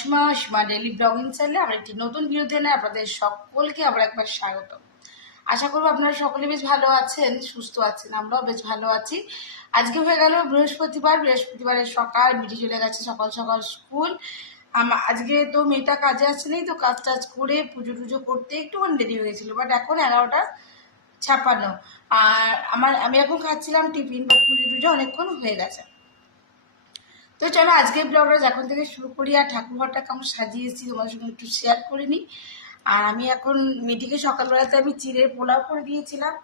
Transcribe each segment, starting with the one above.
সীমা daily blogging চ্যানেলে আমার একটি নতুন ভিডিওতে না আপনাদের সকলকে আবার একবার স্বাগত। আশা করব আপনারা সকলে বেশ ভালো আছেন, সুস্থ আছেন, আমরাও বেশ ভালো আছি। আজকে হয়ে গেল বৃহস্পতিবারের সকাল, মিটি চলে গেছে সকাল সকাল স্কুল। আজকে তো মেয়েটা কাজে আসছেনি, তো কাজ টাজ করে পুজো টুজো করতে একটুখানি দেরি হয়ে গেছিলো, বাট এখন 11টা 56। আর আমি এখন খাচ্ছিলাম টিফিন, বা পুজো টুজো অনেকক্ষণ হয়ে গেছে। তো চলো আজকের ব্লগটা যখন থেকে শুরু করি, আর ঠাকুরঘরটা কেমন সাজিয়েছি তোমাদের সঙ্গে একটু শেয়ার করে নিই। আর আমি এখন মেয়েটিকে সকালবেলাতে আমি চিড়ের পোলাও করে দিয়েছিলাম,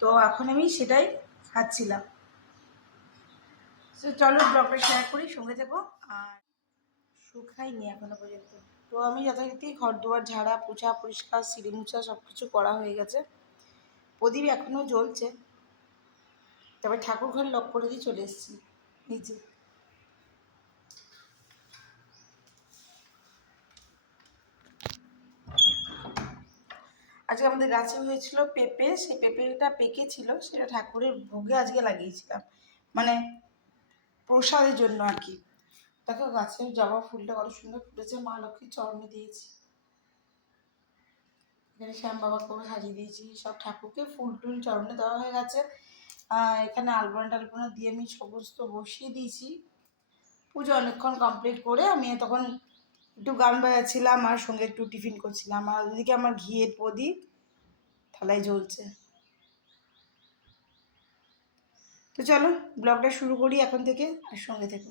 তো এখন আমি সেটাই খাচ্ছিলাম। তো চলো ব্লগটা শেয়ার করি, সঙ্গে থেকো। আর শুকাইনি এখনো পর্যন্ত, তো আমি যথারীতি ঘর দুয়ার ঝাড়া পোছা পরিষ্কার সিঁড়ি মুছা সব কিছু করা হয়ে গেছে। প্রদীপ এখনও জ্বলছে, তবে ঠাকুর ঘর লক করে দিয়ে চলে এসেছি নিচে। আজকে আমাদের গাছে হয়েছিল পেঁপে, সেই পেঁপেটা পেকেছিল, সেটা ঠাকুরের ভোগে আজকে লাগিয়েছিলাম, মানে প্রসাদের জন্য আর কি। দেখো গাছের জবা ফুলটা কত সুন্দর ফুটেছে, মা লক্ষ্মীর চরণে দিয়েছি। এখানে শ্যাম বাবাকেও সাজিয়ে দিয়েছি, সব ঠাকুরকে ফুল টুল চরণে দেওয়া হয়ে গেছে। এখানে আলপনা টালপনা দিয়ে আমি সমস্ত বসিয়ে দিয়েছি। পুজো অনেকক্ষণ কমপ্লিট করে আমি তখন একটু গান বাজাচ্ছিলাম আর সঙ্গে একটু টিফিন করছিলাম। আর ওদিকে আমার ঘিয়ের প্রদীপ থালায় জ্বলছে। তো চলো ব্লগটা শুরু করি এখন থেকে, আর সঙ্গে থেকো।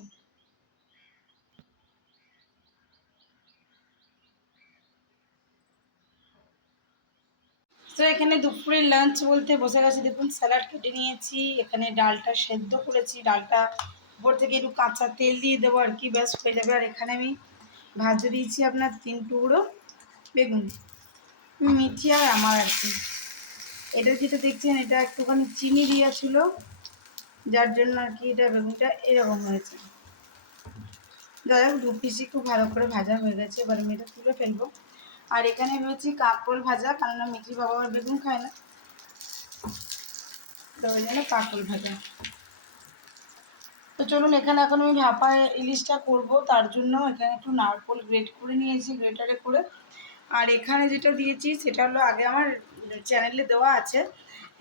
তো এখানে দুপুরের লাঞ্চ বলতে বসে গেছি, দেখুন স্যালাড কেটে নিয়েছি, এখানে ডালটা সেদ্ধ করেছি, ডালটা উপর থেকে একটু কাঁচা তেল দিয়ে দেবো আর কি, ব্যাস হয়ে যাবে। আর এখানে আমি ভাজে দিয়েছি আপনার 3 টুকরো বেগুন, মিঠি আর আমার আর কি। এটা যেটা দেখছেন এটা একটুখানি চিনি দিয়েছিল, যার জন্য আর কি এটা বেগুনটা এরকম হয়েছে। যাই হোক 2 পিসই খুব ভালো করে ভাজা হয়ে গেছে, এবার আমি এটা তুলে ফেলবো। আর এখানে রয়েছে কাঁকরোল ভাজা, কারণ মিঠি বাবা আবার বেগুন খায় না, তো ওই জন্য কাঁকরোল ভাজা। তো চলুন এখানে এখন আমি ভাপা ইলিশটা করব, তার জন্য এখানে একটু নারকোল গ্রেট করে নিয়েছি গ্রেটারে করে। আর এখানে যেটা দিয়েছি সেটা হলো আগে আমার চ্যানেলে দেওয়া আছে।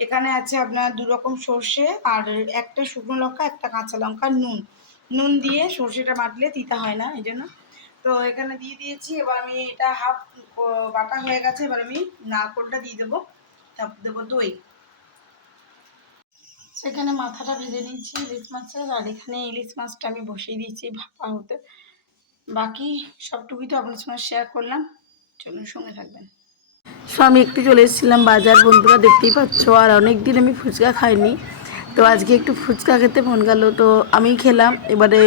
এখানে আছে আপনার 2 রকম সর্ষে, আর একটা শুকনো লঙ্কা, একটা কাঁচা লঙ্কা, নুন দিয়ে সর্ষেটা বাটলে তিতা হয় না, এই জন্য। তো এখানে দিয়ে দিয়েছি। এবার আমি এটা হাফ বাটা হয়ে গেছে, এবার আমি নারকোলটা দিয়ে দেবো, তারপর দেবো দই। সেখানে মাথাটা ভেজে নিয়েছি ইলিশ মাছের, আর এখানে ইলিশ মাছটা আমি বসিয়ে দিয়েছি ভাপা হতে। বাকি সবটুকুই তো আপনার সঙ্গে শেয়ার করলাম, চলুন সঙ্গে থাকবেন। সো আমি একটু চলে এসেছিলাম বাজার, বন্ধুরা দেখতেই পাচ্ছ। আর অনেক দিন আমি ফুচকা খাইনি, তো আজকে একটু ফুচকা খেতে মন গেল, তো আমি খেলাম। এবারে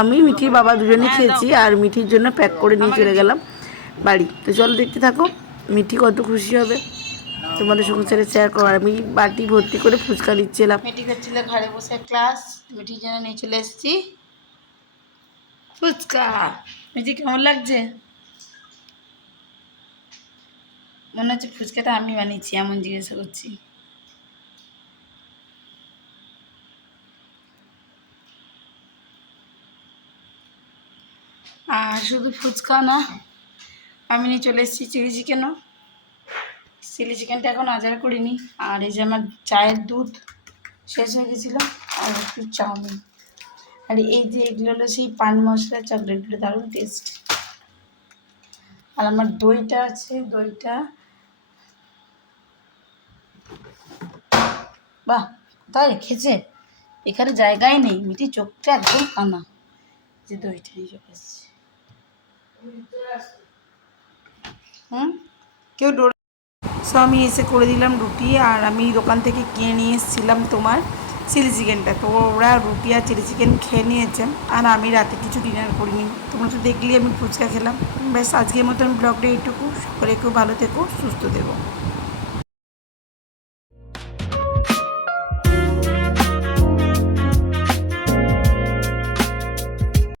আমি মিঠির বাবা দুজনে খেয়েছি, আর মিঠির জন্য প্যাক করে নিয়ে চলে গেলাম বাড়ি। তো চলো দেখতে থাকো, মিঠি কত খুশি হবে তোমাদের সংসারে শেয়ার করার। আমি বাটি ভর্তি করে ফুচকা দিচ্ছিলাম। মিঠি করছিল ঘরে বসে ক্লাস, মিঠির জন্য নিয়ে চলে এসেছি ফুচকা। মিঠি কেমন লাগছে? মনে হচ্ছে ফুচকাটা আমি বানিয়েছি, এমন জিজ্ঞাসা করছি। আর শুধু ফুচকা না, আমি নিয়ে চলে এসেছি চিলি চিকেনও। চিলি চিকেনটা এখন আজার করিনি। আর এই যে আমার চায়ের দুধ শেষ হয়ে গেছিলো, আর একটু চাউমিন। আর এই যে এগুলো হলো সেই পান মশলা চকলেটগুলো, দারুণ টেস্ট। আর আমার দইটা আছে, দইটা বাহ কোথায় রেখেছে, এখানে জায়গায় নেই, মিটি চোখটা একদম কানা। যে দইটা নিয়ে চলে এসছে, কেউ ডোর। সো আমি এসে করে দিলাম রুটি, আর আমি দোকান থেকে কিনে নিয়ে এসেছিলাম তোমার চিলি চিকেনটা। তো ওরা রুটি আর চিলি চিকেন খেয়ে নিয়েছেন, আর আমি রাতে কিছু ডিনার করিনি। তোমরা তো দেখলি আমি ফুচকা খেলাম। ব্যাস আজকের মতন ব্লগটা এইটুকু। সকলে খুব ভালো থেকো, সুস্থ থেকো।